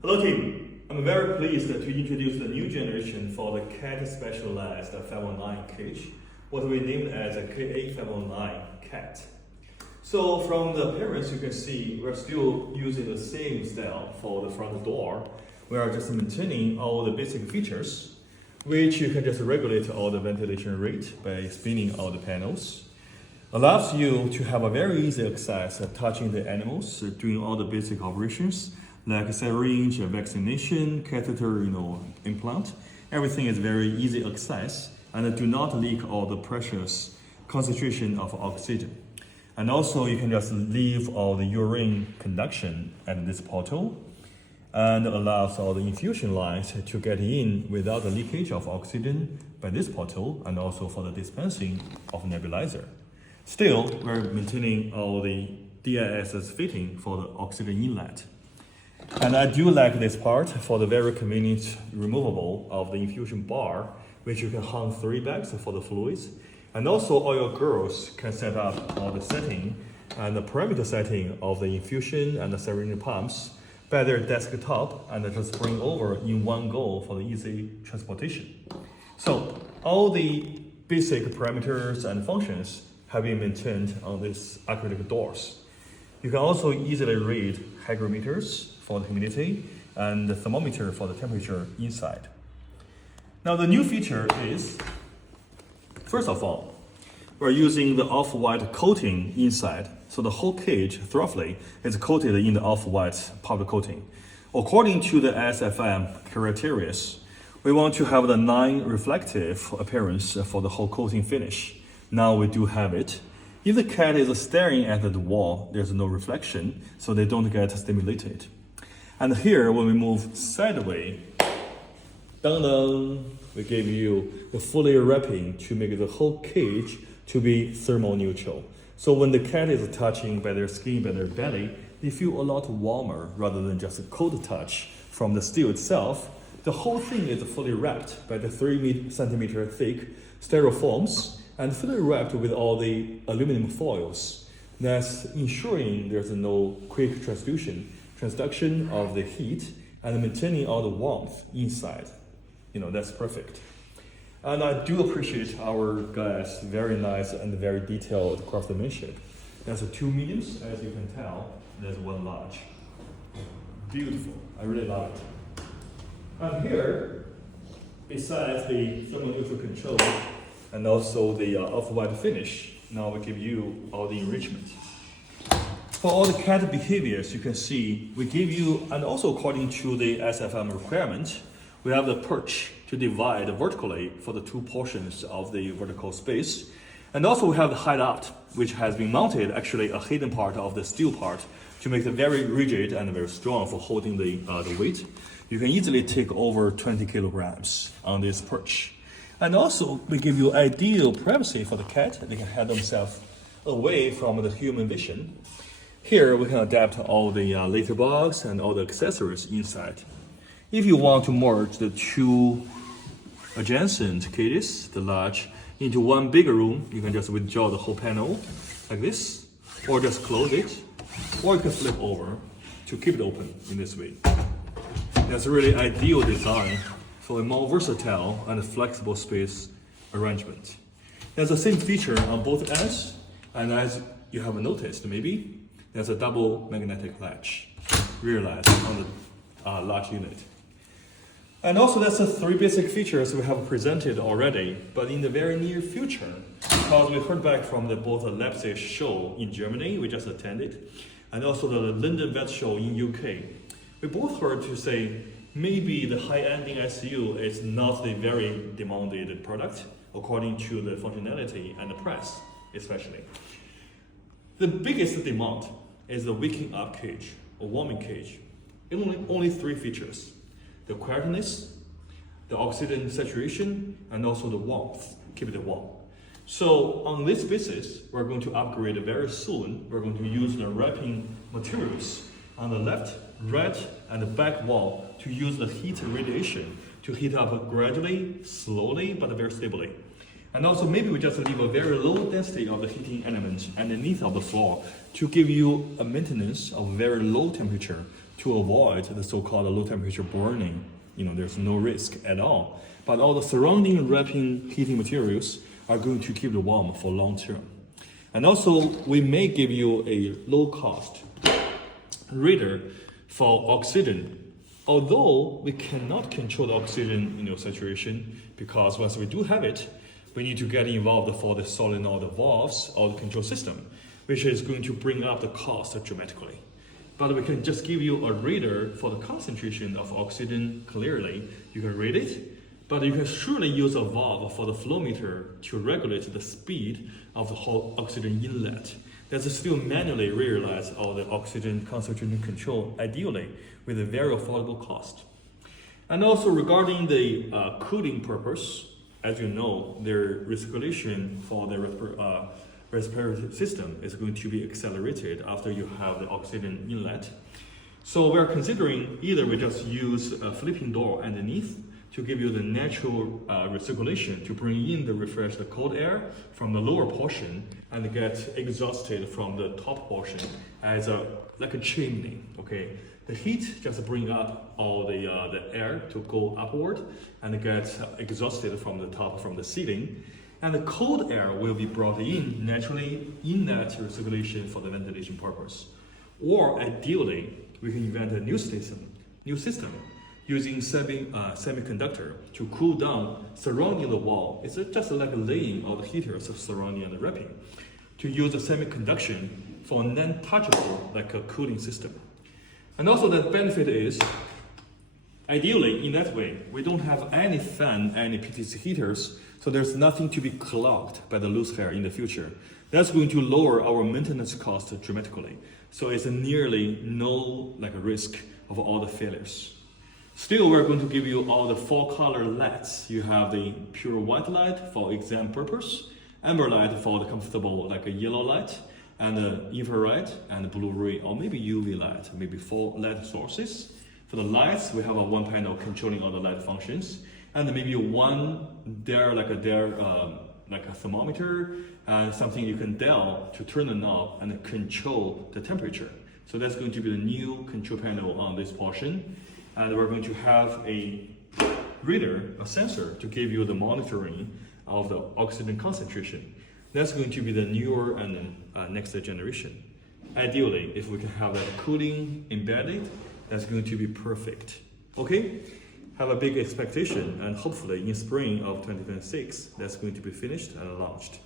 Hello team, I'm very pleased to introduce the new generation for the CAT specialized 509 cage, what we named as a KA-509-CAT. So from the appearance you can see we're still using the same style for the front door. We are just maintaining all the basic features, which you can just regulate all the ventilation rate by spinning all the panels. Allows you to have a very easy access touching the animals doing all the basic operations like syringe, vaccination, catheter, implant. Everything is very easy access and do not leak all the precious concentration of oxygen. And also you can just leave all the urine conduction at this portal and allows all the infusion lines to get in without the leakage of oxygen by this portal and also for the dispensing of nebulizer. Still, we're maintaining all the DISS fitting for the oxygen inlet. And I do like this part for the very convenient removable of the infusion bar, which you can hang 3 bags for the fluids. And also all your girls can set up all the setting and the parameter setting of the infusion and the syringe pumps by their desktop and just bring over in one go for the easy transportation. So all the basic parameters and functions have been maintained on these acrylic doors. You can also easily read hygrometers for the humidity and the thermometer for the temperature inside. Now the new feature is, first of all, we're using the off-white coating inside, so the whole cage thoroughly is coated in the off-white powder coating. According to the SFM criteria, we want to have the non-reflective appearance for the whole coating finish. Now we do have it. If the cat is staring at the wall, there's no reflection, so they don't get stimulated. And here, when we move sideways, we give you the fully wrapping to make the whole cage to be thermal neutral. So when the cat is touching by their skin, by their belly, they feel a lot warmer rather than just a cold touch from the steel itself. The whole thing is fully wrapped by the 3 centimeter thick styrofoams and fully wrapped with all the aluminum foils. That's ensuring there's no quick transduction of the heat and maintaining all the warmth inside. That's perfect. And I do appreciate our guys, very nice and very detailed craftsmanship. That's 2 mediums, as you can tell. There's 1 large. Beautiful, I really love it. And here, besides the thermal neutral control and also the off-white finish, now we give you all the enrichment. For all the cat behaviors, you can see we give you, and also according to the SFM requirement, we have the perch to divide vertically for the 2 portions of the vertical space. And also we have the hideout, which has been mounted actually a hidden part of the steel part to make it very rigid and very strong for holding the weight. You can easily take over 20 kilograms on this perch. And also we give you ideal privacy for the cat. They can hide themselves away from the human vision. Here we can adapt all the litter box and all the accessories inside. If you want to merge the 2 adjacent cages, the large, into one bigger room, you can just withdraw the whole panel like this, or just close it, or you can flip over to keep it open in this way. That's a really ideal design for a more versatile and flexible space arrangement. There's the same feature on both ends, and as you have noticed maybe, there's a double magnetic latch realized on the large unit. And also that's the 3 basic features we have presented already, but in the very near future, because we heard back from both the Leipzig show in Germany, we just attended, and also the London Vet show in UK, we both heard to say maybe the high-ending ICU is not the very demanded product according to the functionality and the price, especially. The biggest demand is the waking up cage or warming cage. Only 3 features: the quietness, the oxygen saturation, and also the warmth, keep it warm. So on this basis, we're going to upgrade very soon. We're going to use the wrapping materials on the left, right, and the back wall to use the heat radiation to heat up gradually, slowly, but very stably. And also maybe we just leave a very low density of the heating element underneath of the floor to give you a maintenance of very low temperature to avoid the so-called low temperature burning. There's no risk at all. But all the surrounding wrapping heating materials are going to keep it warm for long term. And also, we may give you a low-cost reader for oxygen. Although we cannot control the oxygen saturation, because once we do have it, we need to get involved for the solenoid valves or the control system, which is going to bring up the cost dramatically. But we can just give you a reader for the concentration of oxygen clearly. You can read it, but you can surely use a valve for the flow meter to regulate the speed of the whole oxygen inlet. That's still manually realize all the oxygen concentration control, ideally with a very affordable cost. And also regarding the cooling purpose, as you know, their recirculation for the respiratory system is going to be accelerated after you have the oxygen inlet. So we're considering either we just use a flipping door underneath to give you the natural recirculation to bring in the refreshed cold air from the lower portion and get exhausted from the top portion as like a chimney. Okay, the heat just bring up all the air to go upward and get exhausted from the top, from the ceiling. And the cold air will be brought in naturally in that recirculation for the ventilation purpose. Or ideally, we can invent a new system using semiconductor to cool down surrounding the wall. It's just like a laying of the heaters surrounding and the wrapping, to use the semiconduction for non-touchable, like a cooling system. And also the benefit is, ideally in that way, we don't have any fan, any PTC heaters, so there's nothing to be clogged by the loose hair in the future. That's going to lower our maintenance cost dramatically. So it's nearly no risk of all the failures. Still, we're going to give you all the 4-color lights. You have the pure white light for exam purpose, amber light for the comfortable like a yellow light, and infrared and blue-ray or maybe UV light, maybe 4 light sources. For the lights, we have a one panel controlling all the light functions, and maybe one like a thermometer and something you can dial to turn the knob and control the temperature. So that's going to be the new control panel on this portion. And we're going to have a reader, a sensor, to give you the monitoring of the oxygen concentration. That's going to be the newer and next generation. Ideally, if we can have that cooling embedded, that's going to be perfect. Okay? Have a big expectation, and hopefully in spring of 2026, that's going to be finished and launched.